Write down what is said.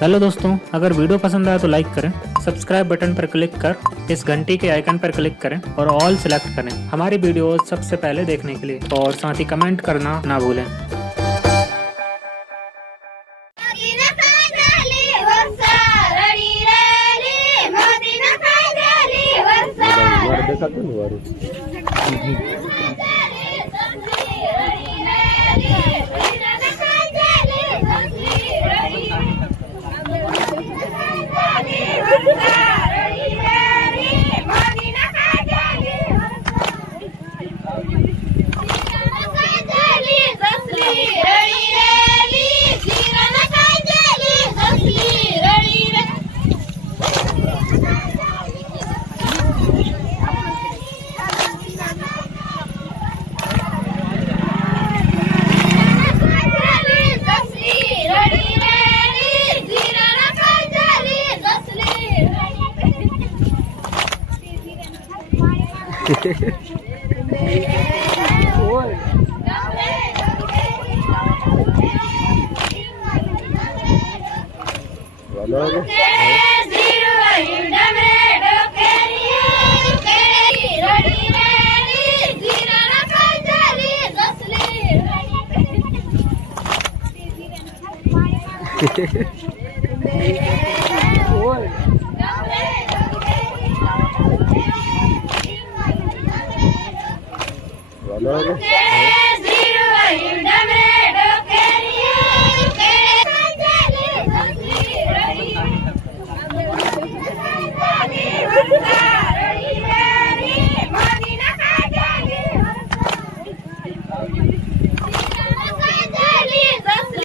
Hello दोस्तों, अगर video पसंद आया तो लाइक करें, सब्सक्राइब बटन पर क्लिक कर इस घंटी के आइकन पर क्लिक करें और ऑल सिलेक्ट करें हमारी वीडियो सबसे पहले देखने के लिए। और साथ ही कमेंट करना ना भूलें। Hello.